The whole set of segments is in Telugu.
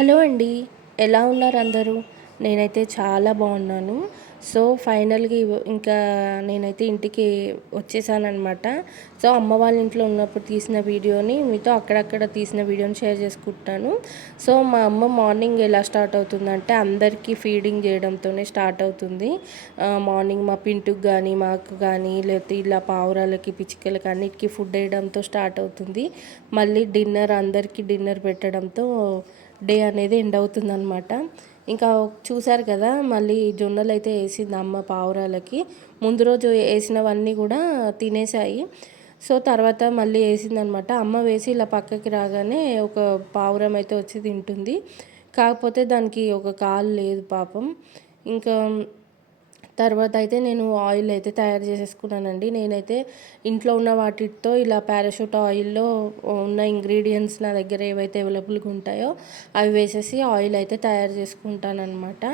హలో అండి. ఎలా ఉన్నారు అందరూ? నేనైతే చాలా బాగున్నాను. సో, ఫైనల్‌గా ఇంకా నేనైతే ఇంటికి వచ్చేసాననమాట. సో, అమ్మ వాళ్ళ ఇంట్లో ఉన్నప్పుడు తీసిన వీడియోని మీతో అక్కడక్కడ తీసిన వీడియోని షేర్ చేసుకుంటున్నాను. సో, మా అమ్మ మార్నింగ్ ఎలా స్టార్ట్ అవుతుందంటే అందరికీ ఫీడింగ్ చేయడంతోనే స్టార్ట్ అవుతుంది. మార్నింగ్ మా పింటుకి గానీ, మాకు గానీ, లేకపోతే ఇలా పావురాలకి, పిచ్చుకలకి అన్నిటికి ఫుడ్ వేయడంతో స్టార్ట్ అవుతుంది. మళ్ళీ డిన్నర్ అందరికీ డిన్నర్ పెట్టడంతో డే అనేది ఎండ్ అవుతుందనమాట. ఇంకా చూసారు కదా, మళ్ళీ జొన్నలైతే వేసింది అమ్మ పావురాలకి. ముందు రోజు వేసినవన్నీ కూడా తినేసాయి. సో, తర్వాత మళ్ళీ వేసిందనమాట. అమ్మ వేసి ఇలా పక్కకి రాగానే ఒక పావురం అయితే వచ్చి తింటుంది. కాకపోతే దానికి ఒక కాలు లేదు పాపం. ఇంకా తర్వాత అయితే నేను ఆయిల్ అయితే తయారు చేసేసుకున్నానండి. నేనైతే ఇంట్లో ఉన్న వాటితో ఇలా పారాషూట్ ఆయిల్‌లో ఉన్న ఇంగ్రీడియంట్స్ నా దగ్గర ఏవైతే అవైలబుల్‌గా ఉంటాయో అవి వేసేసి ఆయిల్ అయితే తయారు చేసుకుంటాననమాట.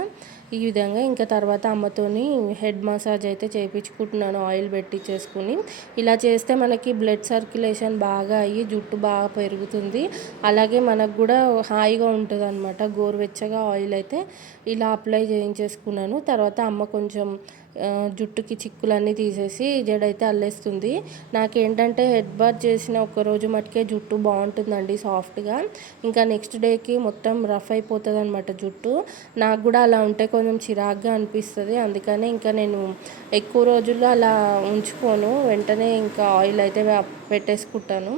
ఈ విధంగా ఇంకా తర్వాత అమ్మతోని హెడ్ మసాజ్ అయితే చేపించుకుంటున్నాను ఆయిల్ పెట్టించేసుకుని. ఇలా చేస్తే మనకి బ్లడ్ సర్క్యులేషన్ బాగా అయ్యి జుట్టు బాగా పెరుగుతుంది. అలాగే మనకు కూడా హాయిగా ఉంటుందన్నమాట. గోరువెచ్చగా ఆయిల్ అయితే ఇలా అప్లై చేయించేసుకున్నాను. తర్వాత అమ్మ కొంచెం జుట్టుకి చిక్కులన్నీ తీసేసి జడైతే అల్లేస్తుంది. నాకేంటంటే హెడ్ బాత్ చేసిన ఒక్కరోజు మటుకే జుట్టు బాగుంటుందండి సాఫ్ట్గా. ఇంకా నెక్స్ట్ డేకి మొత్తం రఫ్ అయిపోతుంది అనమాట జుట్టు. నాకు కూడా అలా ఉంటే కొంచెం చిరాగ్గా అనిపిస్తుంది. అందుకనే ఇంకా నేను ఎక్కువ రోజుల్లో అలా ఉంచుకోను. వెంటనే ఇంకా ఆయిల్ అయితే పెట్టేసుకుంటాను.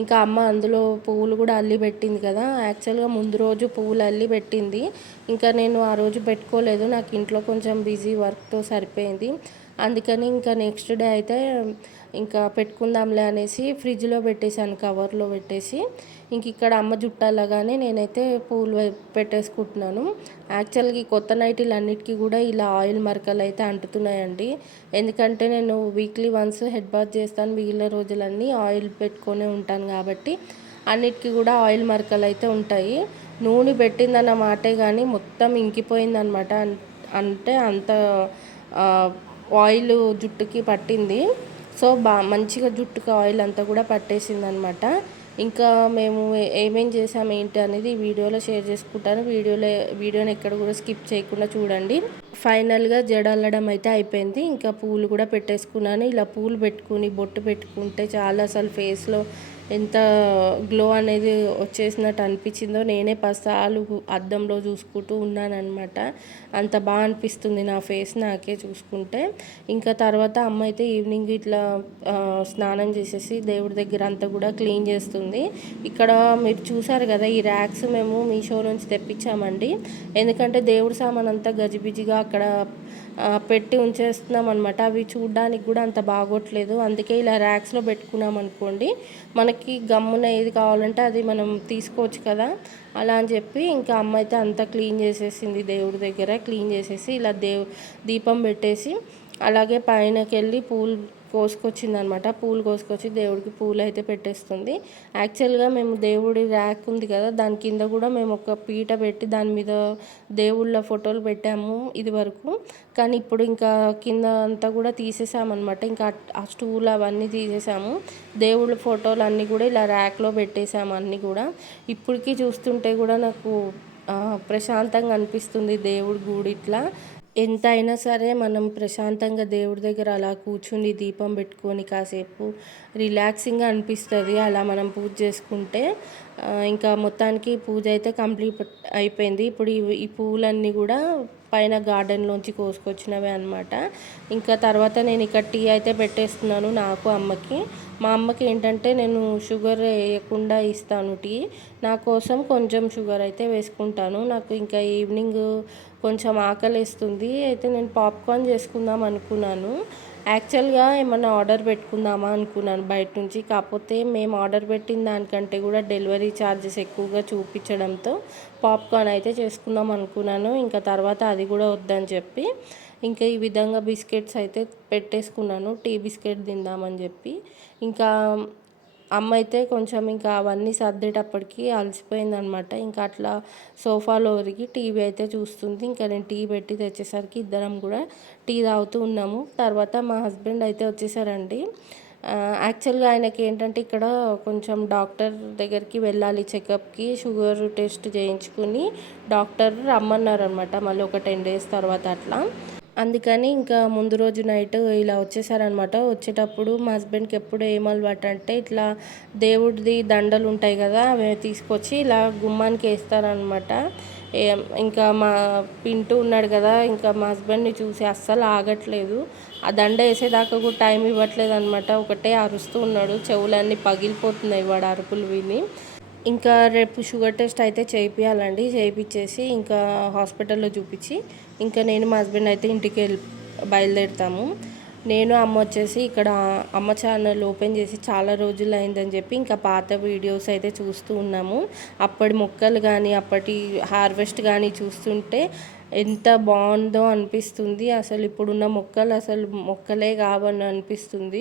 ఇంకా అమ్మ అందులో పువ్వులు కూడా అల్లి పెట్టింది కదా. యాక్చువల్గా ముందు రోజు పువ్వులు అల్లి పెట్టింది. ఇంకా నేను ఆ రోజు పెట్టుకోలేదు. నాకు ఇంట్లో కొంచెం బిజీ వర్క్తో సరిపోయింది. అందుకని ఇంకా నెక్స్ట్ డే అయితే ఇంకా పెట్టుకుందాంలే అనేసి ఫ్రిడ్జ్లో పెట్టేశాను, కవర్లో పెట్టేసి. ఇంక ఇక్కడ అమ్మ జుట్టు అల్లగానే నేనైతే పూలు పెట్టేసుకుంటున్నాను. యాక్చువల్గా ఈ కొత్త నైటీలు అన్నిటికీ కూడా ఇలా ఆయిల్ మరకలు అయితే అంటుతున్నాయండి. ఎందుకంటే నేను వీక్లీ వన్స్ హెడ్ బాత్ చేస్తాను. మిగిలిన రోజులన్నీ ఆయిల్ పెట్టుకొనే ఉంటాను కాబట్టి అన్నిటికీ కూడా ఆయిల్ మరకలు అయితే ఉంటాయి. నూనె పెట్టిందన్న మాటే కానీ మొత్తం ఇంకిపోయిందనమాట. అంటే అంత ఆయిల్ జుట్టుకి పట్టింది. సో, మంచిగా జుట్టుకి ఆయిల్ అంతా కూడా పట్టేసిందనమాట. ఇంకా మేము ఏమేం చేసాం ఏంటి అనేది వీడియోలో షేర్ చేసుకుంటాను. వీడియోని ఎక్కడ కూడా స్కిప్ చేయకుండా చూడండి. ఫైనల్గా జడ అల్లడం అయితే అయిపోయింది. ఇంకా పూలు కూడా పెట్టేసుకున్నాను. ఇలా పూలు పెట్టుకుని బొట్టు పెట్టుకుంటే చాలా అసలు ఫేస్లో ఎంత గ్లో అనేది వచ్చేసినట్టు అనిపించిందో నేనే 10 సార్లు అద్దంలో చూసుకుంటూ ఉన్నానన్నమాట. అంత బాగా అనిపిస్తుంది నా ఫేస్ నాకే చూసుకుంటే. ఇంకా తర్వాత అమ్మ అయితే ఈవినింగ్ ఇట్లా స్నానం చేసేసి దేవుడి దగ్గర అంతా కూడా క్లీన్ చేస్తుంది. ఇక్కడ మీరు చూసారు కదా, ఈ ర్యాక్స్ మేము మీషో నుంచి తెప్పించామండి. ఎందుకంటే దేవుడి సామాన్ అంతా గజిబిజిగా అక్కడ పెట్టి ఉంచేస్తున్నాం అనమాట. అవి చూడడానికి కూడా అంత బాగోట్లేదు. అందుకే ఇలా ర్యాక్స్లో పెట్టుకున్నాం అనుకోండి, మనకి గమ్మున ఏది కావాలంటే అది మనం తీసుకోవచ్చు కదా. అలా అని చెప్పి ఇంకా అమ్మ అయితే అంతా క్లీన్ చేసేసింది. దేవుడి దగ్గర క్లీన్ చేసేసి ఇలా దీపం పెట్టేసి అలాగే పైనకి వెళ్ళి పూలు కోసుకొచ్చిందనమాట. పూలు కోసుకొచ్చి దేవుడికి పూలు అయితే పెట్టేస్తుంది. యాక్చువల్గా మేము దేవుడి ర్యాక్ ఉంది కదా, దాని కింద కూడా మేము ఒక పీట పెట్టి దాని మీద దేవుళ్ళ ఫోటోలు పెట్టాము ఇది వరకు. కానీ ఇప్పుడు ఇంకా కింద అంతా కూడా తీసేసామన్నమాట. ఇంకా ఆ స్టూల్ అవన్నీ తీసేసాము. దేవుళ్ళ ఫోటోలు అన్నీ కూడా ఇలా ర్యాక్లో పెట్టేసాము అన్నీ కూడా. ఇప్పటికీ చూస్తుంటే కూడా నాకు ప్రశాంతంగా అనిపిస్తుంది దేవుడి గుడి ఇట్లా. ఎంత అయినా సరే మనం ప్రశాంతంగా దేవుడి దగ్గర అలా కూర్చుని దీపం పెట్టుకొని కాసేపు రిలాక్సింగ్గా అనిపిస్తుంది అలా మనం పూజ చేసుకుంటే. ఇంకా మొత్తానికి పూజ అయితే కంప్లీట్ అయిపోయింది. ఇప్పుడు ఈ పూలన్నీ కూడా పైన గార్డెన్లోంచి కోసుకొచ్చినవే అనమాట. ఇంకా తర్వాత నేను ఇక్కడ టీ అయితే పెట్టేస్తున్నాను నాకు, అమ్మకి. మా అమ్మకి ఏంటంటే నేను షుగర్ వేయకుండా ఇస్తాను టీ. నా కోసం కొంచెం షుగర్ అయితే వేసుకుంటాను. నాకు ఇంకా ఈవినింగ్ కొంచెం ఆకలిస్తుంది. అయితే నేను పాప్కార్న్ చేసుకుందాం అనుకున్నాను. యాక్చువల్గా ఏమన్నా ఆర్డర్ పెట్టుకుందామా అనుకున్నాను బయట నుంచి. కాకపోతే మేము ఆర్డర్ పెట్టిన దానికంటే కూడా డెలివరీ ఛార్జెస్ ఎక్కువగా చూపించడంతో పాప్కార్న్ అయితే చేసుకుందాం అనుకున్నాను. ఇంకా తర్వాత అది కూడా వద్దని చెప్పి ఇంకా ఈ విధంగా బిస్కెట్స్ అయితే పెట్టేసుకున్నాను. టీ బిస్కెట్ తిందామని చెప్పి. ఇంకా అమ్మ అయితే కొంచెం ఇంకా అవన్నీ సర్దేటప్పటికి అలసిపోయిందనమాట. ఇంకా అట్లా సోఫాలో ఒరిగి టీవీ అయితే చూస్తుంది. ఇంకా నేను టీ పెట్టి తెచ్చేసరికి ఇద్దరం కూడా టీ తాగుతూ ఉన్నాము. తర్వాత మా హస్బెండ్ అయితే వచ్చేసారండి. యాక్చువల్గా ఆయనకి ఏంటంటే ఇక్కడ కొంచెం డాక్టర్ దగ్గరికి వెళ్ళాలి చెకప్కి, షుగర్ టెస్ట్ చేయించుకుని డాక్టర్ రమ్మన్నారనమాట మళ్ళీ ఒక 10 డేస్ తర్వాత అట్లా. అందుకని ఇంకా ముందు రోజు నైట్ ఇలా వచ్చేసారనమాట. వచ్చేటప్పుడు మా హస్బెండ్కి ఎప్పుడు ఏం అలవాటు అంటే ఇట్లా దేవుడిది దండలు ఉంటాయి కదా, అవి తీసుకొచ్చి ఇలా గుమ్మానికి వేస్తారనమాట. ఇంకా మా పింటూ ఉన్నాడు కదా, ఇంకా మా హస్బెండ్ని చూసి అస్సలు ఆగట్లేదు. ఆ దండ వేసేదాకా కూడా టైం ఇవ్వట్లేదు అనమాట. ఒకటే అరుస్తూ ఉన్నాడు, చెవులన్నీ పగిలిపోతున్నాయి వాడు అరుపులు విని. ఇంకా రేపు షుగర్ టెస్ట్ అయితే చేయించాలండి. చేయించేసి ఇంకా హాస్పిటల్లో చూపించి ఇంకా నేను మా హస్బెండ్ అయితే ఇంటికి బయలుదేరుతాము. నేను అమ్మ వచ్చేసి ఇక్కడ అమ్మ ఛానల్ ఓపెన్ చేసి చాలా రోజులు అయిందని చెప్పి ఇంకా పాత వీడియోస్ అయితే చూస్తూ ఉన్నాము. అప్పటి మొక్కలు కానీ అప్పటి హార్వెస్ట్ కానీ చూస్తుంటే ఎంత బాగుందో అనిపిస్తుంది. అసలు ఇప్పుడున్న మొక్కలు అసలు మొక్కలే కావని అనిపిస్తుంది.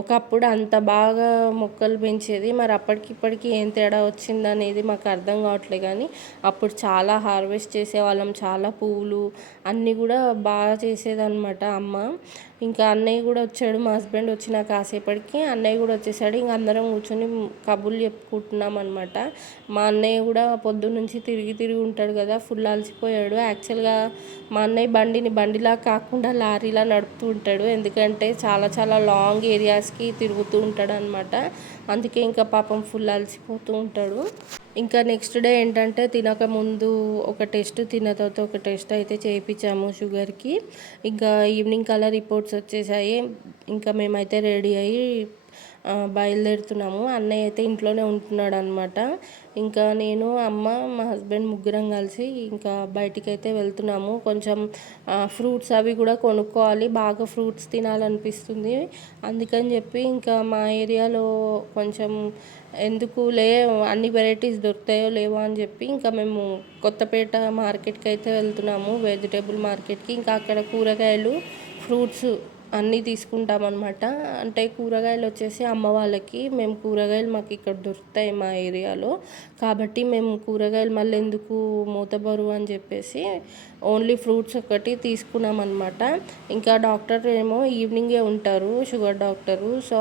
ఒకప్పుడు అంత బాగా మొక్కలు పెంచేది, మరి అప్పటికి ఇప్పటికి ఏం తేడా వచ్చిందనేది మాకు అర్థం కావట్లేదు. కానీ అప్పుడు చాలా హార్వెస్ట్ చేసేవాళ్ళం, చాలా పువ్వులు అన్నీ కూడా బాగా చేసేదన్నమాట అమ్మ. ఇంకా అన్నయ్య కూడా వచ్చాడు, మా హస్బెండ్ వచ్చిన కాసేపటికి అన్నయ్య కూడా వచ్చేసాడు. ఇంక అందరం కూర్చొని కబుర్లు చెప్పుకుంటున్నాం అనమాట. మా అన్నయ్య కూడా పొద్దున్నుంచి తిరిగి తిరిగి ఉంటాడు కదా, ఫుల్ అలసిపోయాడు. యాక్చువల్గా మా అన్నయ్య బండిలా కాకుండా లారీలా నడుపుతూ ఉంటాడు, ఎందుకంటే చాలా చాలా లాంగ్ ఏరియాస్కి తిరుగుతూ ఉంటాడు అనమాట. అందుకే ఇంకా పాపం ఫుల్ అలసిపోతూ ఉంటాడు. ఇంకా నెక్స్ట్ డే ఏంటంటే తినక ముందు ఒక టెస్ట్, తిన్న తర్వాత ఒక టెస్ట్ అయితే చేయించాము షుగర్కి. ఇంకా ఈవినింగ్ కల్లా రిపోర్ట్స్ వచ్చేసాయి. ఇంకా మేమైతే రెడీ అయ్యి బయలుదేరుతున్నాము. అన్నయ్య అయితే ఇంట్లోనే ఉంటున్నాడు అనమాట. ఇంకా నేను, అమ్మ, మా హస్బెండ్ ముగ్గురం కలిసి ఇంకా బయటికి అయితే వెళ్తున్నాము. కొంచెం ఫ్రూట్స్ అవి కూడా కొనుక్కోవాలి, బాగా ఫ్రూట్స్ తినాలనిపిస్తుంది. అందుకని చెప్పి ఇంకా మా ఏరియాలో కొంచెం ఎందుకులే అన్ని వెరైటీస్ దొరుకుతాయో లేవో అని చెప్పి ఇంకా మేము కొత్తపేట మార్కెట్కి అయితే వెళ్తున్నాము, వెజిటేబుల్ మార్కెట్కి. ఇంకా అక్కడ కూరగాయలు, ఫ్రూట్స్ అన్నీ తీసుకుంటామన్నమాట. అంటే కూరగాయలు వచ్చేసి అమ్మ వాళ్ళకి, మేము కూరగాయలు మాకు ఇక్కడ దొరుకుతాయి మా ఏరియాలో, కాబట్టి మేము కూరగాయలు మళ్ళీ ఎందుకు మూతబరువు అని చెప్పేసి ఓన్లీ ఫ్రూట్స్ ఒకటి తీసుకున్నాం అనమాట. ఇంకా డాక్టర్ ఏమో ఈవినింగే ఉంటారు, షుగర్ డాక్టరు. సో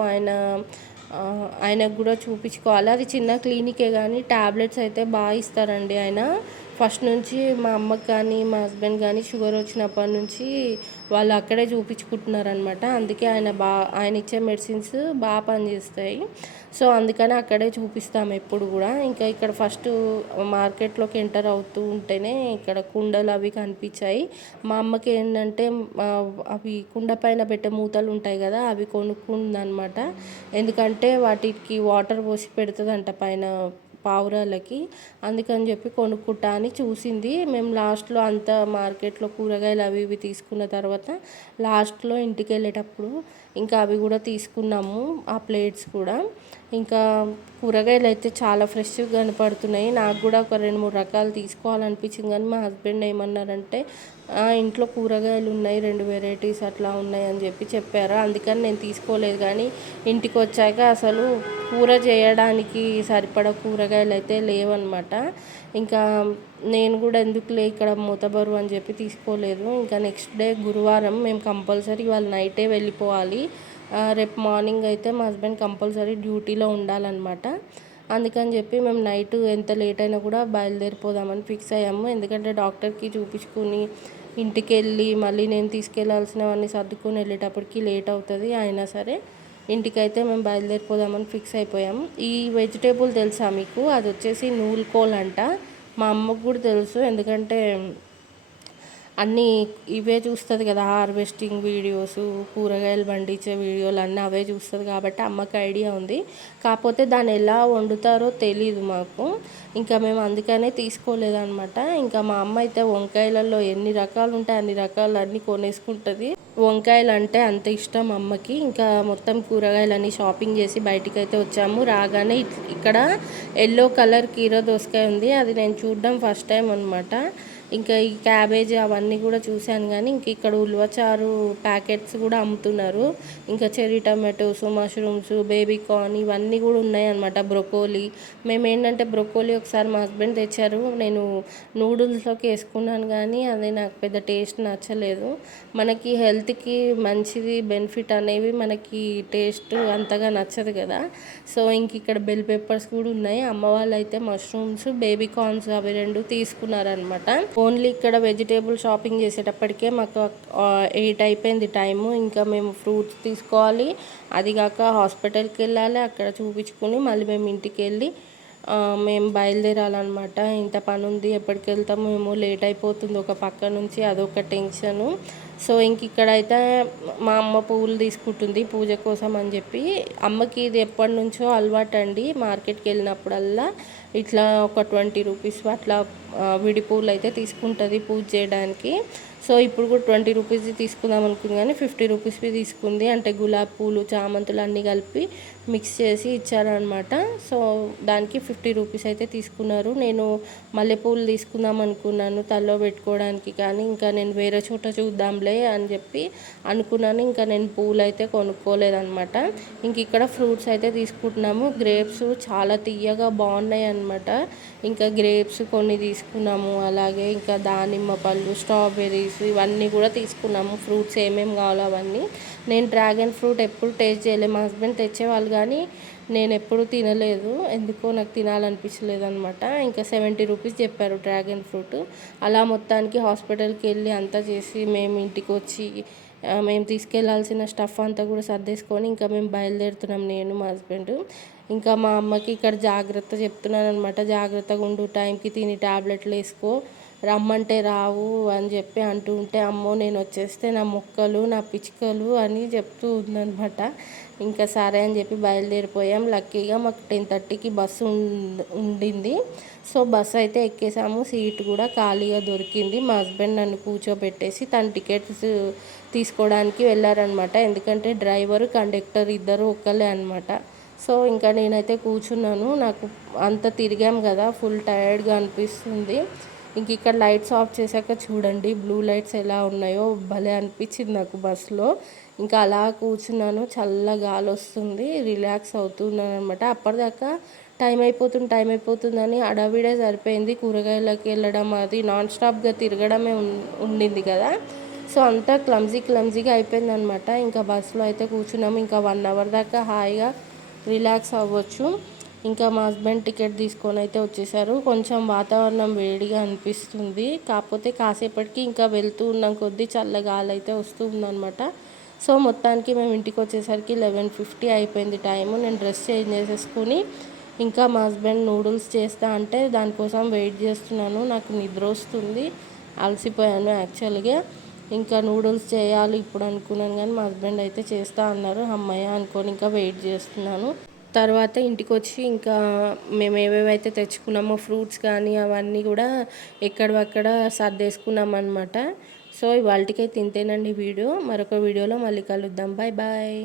ఆయనకు కూడా చూపించుకోవాలి. అది చిన్న క్లినికే కానీ ట్యాబ్లెట్స్ అయితే బాగా ఇస్తారండి ఆయన. ఫస్ట్ నుంచి మా అమ్మకి కానీ మా హస్బెండ్ కానీ షుగర్ వచ్చినప్పటి నుంచి వాళ్ళు అక్కడే చూపించుకుంటున్నారనమాట. అందుకే ఆయన ఇచ్చే మెడిసిన్స్ బాగా పనిచేస్తాయి. సో అందుకని అక్కడే చూపిస్తాము ఎప్పుడు కూడా. ఇంకా ఇక్కడ ఫస్ట్ మార్కెట్లోకి ఎంటర్ అవుతూ ఉంటేనే ఇక్కడ కుండలు అవి కనిపించాయి. మా అమ్మకి ఏంటంటే అవి కుండ పైన పెట్టే మూతలు ఉంటాయి కదా, అవి కొనుక్కుందనమాట. ఎందుకంటే వాటికి వాటర్ పోసి పెడుతుందంట పైన పావురాలకి, అందుకని చెప్పి కొనుక్కుంటా అని చూసింది. మేము లాస్ట్లో అంతా మార్కెట్లో కూరగాయలు అవి ఇవి తీసుకున్న తర్వాత లాస్ట్లో ఇంటికి వెళ్ళేటప్పుడు ఇంకా అవి కూడా తీసుకున్నాము, ఆ ప్లేట్స్ కూడా. ఇంకా కూరగాయలు అయితే చాలా ఫ్రెష్గా కనపడుతున్నాయి. నాకు కూడా ఒక 2-3 రకాలు తీసుకోవాలనిపించింది. కానీ మా హస్బెండ్ ఏమన్నారంటే ఇంట్లో కూరగాయలు ఉన్నాయి, 2 వెరైటీస్ అట్లా ఉన్నాయి అని చెప్పారు. అందుకని నేను తీసుకోలేదు. కానీ ఇంటికి వచ్చాక అసలు కూర చేయడానికి సరిపడా కూరగాయలు అయితే లేవన్నమాట. ఇంకా నేను కూడా ఎందుకులే ఇక్కడ మూతబరువు అని చెప్పి తీసుకోలేదు. ఇంకా నెక్స్ట్ డే గురువారం మేము కంపల్సరీ వాళ్ళ నైటే వెళ్ళిపోవాలి. రేపు మార్నింగ్ అయితే మా హస్బెండ్ కంపల్సరీ డ్యూటీలో ఉండాలన్నమాట. అందుకని చెప్పి మేము నైట్ ఎంత లేట్ అయినా కూడా బయలుదేరిపోదామని ఫిక్స్ అయ్యాము. ఎందుకంటే డాక్టర్కి చూపించుకుని ఇంటికి వెళ్ళి మళ్ళీ నేను తీసుకెళ్లాల్సినవన్నీ సర్దుకొని వెళ్ళేటప్పటికి లేట్ అవుతుంది. అయినా సరే ఇంటికైతే మేము బయలుదేరిపోదామని ఫిక్స్ అయిపోయాము. ఈ వెజిటేబుల్ తెలుసా మీకు? అది వచ్చేసి నూలుకోల్ అంట. మా అమ్మకు కూడా తెలుసు, ఎందుకంటే అన్నీ ఇవే చూస్తుంది కదా, హార్వెస్టింగ్ వీడియోస్, కూరగాయలు పండించే వీడియోలు అన్నీ అవే చూస్తుంది కాబట్టి అమ్మకి ఐడియా ఉంది. కాకపోతే దాన్ని ఎలా వండుతారో తెలీదు మాకు. ఇంకా మేము అందుకనే తీసుకోలేదన్నమాట. ఇంకా మా అమ్మ అయితే వంకాయలలో ఎన్ని రకాలు ఉంటాయి అన్ని రకాలు అన్నీ కొనేసుకుంటుంది. వంకాయలు అంటే అంత ఇష్టం అమ్మకి. ఇంకా మొత్తం కూరగాయలన్నీ షాపింగ్ చేసి బయటికి అయితే వచ్చాము. రాగానే ఇక్కడ ఎల్లో కలర్ కీర దోసకాయ ఉంది, అది నేను చూడడం ఫస్ట్ టైం అనమాట. ఇంకా ఈ క్యాబేజ్ అవన్నీ కూడా చూశాను. కానీ ఇంక ఇక్కడ ఉల్వచారు ప్యాకెట్స్ కూడా అమ్ముతున్నారు. ఇంకా cherry tomatoes, mushrooms, baby corn ఇవన్నీ కూడా ఉన్నాయన్నమాట. బ్రొకోలీ మేమేంటంటే బ్రొకోలీ ఒకసారి మా హస్బెండ్ తెచ్చారు. నేను నూడిల్స్లోకి వేసుకున్నాను కానీ అది నాకు పెద్ద టేస్ట్ నచ్చలేదు. మనకి హెల్త్కి మంచిది బెనిఫిట్ అనేవి మనకి టేస్ట్ అంతగా నచ్చదు కదా. సో ఇంక ఇక్కడ బెల్ పెప్పర్స్ కూడా ఉన్నాయి. అమ్మ వాళ్ళు అయితే మష్రూమ్స్, బేబీ కార్న్స్ అవి 2 తీసుకున్నారనమాట. ఓన్లీ ఇక్కడ వెజిటేబుల్ షాపింగ్ చేసేటప్పటికే మాకు 8 అయిపోయింది టైము. ఇంకా మేము ఫ్రూట్స్ తీసుకోవాలి, అది కాక హాస్పిటల్కి వెళ్ళాలి, అక్కడ చూపించుకుని మళ్ళీ మేము ఇంటికి వెళ్ళి మేము బయలుదేరాలన్నమాట. ఇంత పని ఉంది, ఎప్పటికి వెళ్తాము మేము, లేట్ అయిపోతుంది ఒక పక్క నుంచి, అదొక టెన్షను. సో ఇంక ఇక్కడైతే మా అమ్మ పువ్వులు తీసుకుంటుంది పూజ కోసం అని చెప్పి. అమ్మకి ఇది ఎప్పటి నుంచో అలవాటు అండి. మార్కెట్కి వెళ్ళినప్పుడల్లా ఇట్లా ఒక 20 రూపీస్ అట్లా విడి పువ్వులు అయితే తీసుకుంటుంది పూజ చేయడానికి. సో ఇప్పుడు కూడా 20 రూపీస్ది తీసుకుందాం అనుకుంది కానీ 50 రూపీస్వి తీసుకుంది. అంటే గులాబీ పూలు, చామంతులు అన్నీ కలిపి మిక్స్ చేసి ఇచ్చారనమాట. సో దానికి 50 రూపీస్ అయితే తీసుకున్నారు. నేను మల్లెపూలు తీసుకుందాం అనుకున్నాను తలలో పెట్టుకోవడానికి, కానీ ఇంకా నేను వేరే చోట చూద్దాంలే అని చెప్పి అనుకున్నాను. ఇంకా నేను పూలు అయితే కొనుక్కోలేదన్నమాట. ఇంక ఇక్కడ ఫ్రూట్స్ అయితే తీసుకుంటున్నాము. గ్రేప్స్ చాలా తీయగా బాగున్నాయి అన్నమాట. ఇంకా గ్రేప్స్ కొన్ని తీసుకున్నాము, అలాగే ఇంకా దానిమ్మ పళ్ళు, స్ట్రాబెర్రీస్ ఇవన్నీ కూడా తీసుకున్నాము. ఫ్రూట్స్ ఏమేమి కావాలో అవన్నీ. నేను డ్రాగన్ ఫ్రూట్ ఎప్పుడు టేస్ట్ చేయలేదు. మా హస్బెండ్ తెచ్చేవాళ్ళు కానీ నేను ఎప్పుడు తినలేదు, ఎందుకో నాకు తినాలనిపించలేదు అనమాట. ఇంకా 70 రూపీస్ చెప్పారు డ్రాగన్ ఫ్రూట్. అలా మొత్తానికి హాస్పిటల్కి వెళ్ళి అంతా చేసి మేము ఇంటికి వచ్చి మేము తీసుకెళ్లాల్సిన స్టఫ్ అంతా కూడా సర్దేసుకొని ఇంకా మేము బయలుదేరుతున్నాం, నేను మా హస్బెండ్. ఇంకా మా అమ్మకి ఇక్కడ జాగ్రత్త చెప్తున్నాను అనమాట. జాగ్రత్తగా ఉండు, టైంకి తిని ట్యాబ్లెట్లు వేసుకో, రమ్మంటే రావు అని చెప్పి అంటూ ఉంటే, అమ్మో నేను వచ్చేస్తే నా మొక్కలు, నా పిచ్చుకలు అని చెప్తూ ఉందనమాట. ఇంకా సరే అని చెప్పి బయలుదేరిపోయాం. లక్కీగా మాకు 10:30కి బస్సు ఉండింది. సో బస్సు అయితే ఎక్కేసాము. సీట్ కూడా ఖాళీగా దొరికింది. మా హస్బెండ్ నన్ను కూర్చోబెట్టేసి తన టికెట్స్ తీసుకోవడానికి వెళ్ళారనమాట. ఎందుకంటే డ్రైవరు, కండక్టర్ ఇద్దరు ఒక్కలే అనమాట. సో ఇంకా నేనైతే కూర్చున్నాను. నాకు అంత తిరిగాం కదా, ఫుల్ టైర్డ్గా అనిపిస్తుంది. ఇంక ఇక్కడ లైట్స్ ఆఫ్ చేశాక చూడండి బ్లూ లైట్స్ ఎలా ఉన్నాయో, భలే అనిపించింది నాకు బస్సులో. ఇంకా అలా కూర్చున్నాను, చల్ల గాలి వస్తుంది, రిలాక్స్ అవుతున్నాను అనమాట. అప్పటిదాకా టైం అయిపోతుందని అడవిడే సరిపోయింది. కూరగాయలకి వెళ్ళడం, అది నాన్ స్టాప్గా తిరగడమే ఉండింది కదా. సో అంతా క్లమ్జీగా అయిపోయింది అనమాట. ఇంకా బస్సులో అయితే కూర్చున్నాము. ఇంకా 1 అవర్ దాకా హాయిగా రిలాక్స్ అవ్వచ్చు. ఇంకా మా హస్బెండ్ టికెట్ తీసుకొని అయితే వచ్చేసారు. కొంచెం వాతావరణం వేడిగా అనిపిస్తుంది, కాకపోతే కాసేపటికి ఇంకా వెళ్తూ ఉన్నాం కొద్దీ చల్లగాలి అయితే వస్తూ ఉందన్నమాట. సో మొత్తానికి మేము ఇంటికి వచ్చేసరికి 11:50 అయిపోయింది టైము. నేను డ్రెస్ చేంజ్ చేసేసుకొని ఇంకా మా హస్బెండ్ నూడిల్స్ చేస్తా అంటే దానికోసం వెయిట్ చేస్తున్నాను. నాకు నిద్ర వస్తుంది, అలసిపోయాను యాక్చువల్గా. ఇంకా నూడిల్స్ చేయాలి ఇప్పుడు అనుకున్నాను కానీ మా హస్బెండ్ అయితే చేస్తా అన్నారు. అమ్మయ్య అనుకొని ఇంకా వెయిట్ చేస్తున్నాను. తర్వాత ఇంటికి వచ్చి ఇంకా మేము ఏవేవైతే తెచ్చుకున్నామో ఫ్రూట్స్ కానీ అవన్నీ కూడా ఎక్కడవక్కడ సర్దేసుకున్నాం అనమాట. సో ఇవాళకైతే ఇంతేనండి వీడియో. మరొక వీడియోలో మళ్ళీ కలుద్దాం. Bye bye.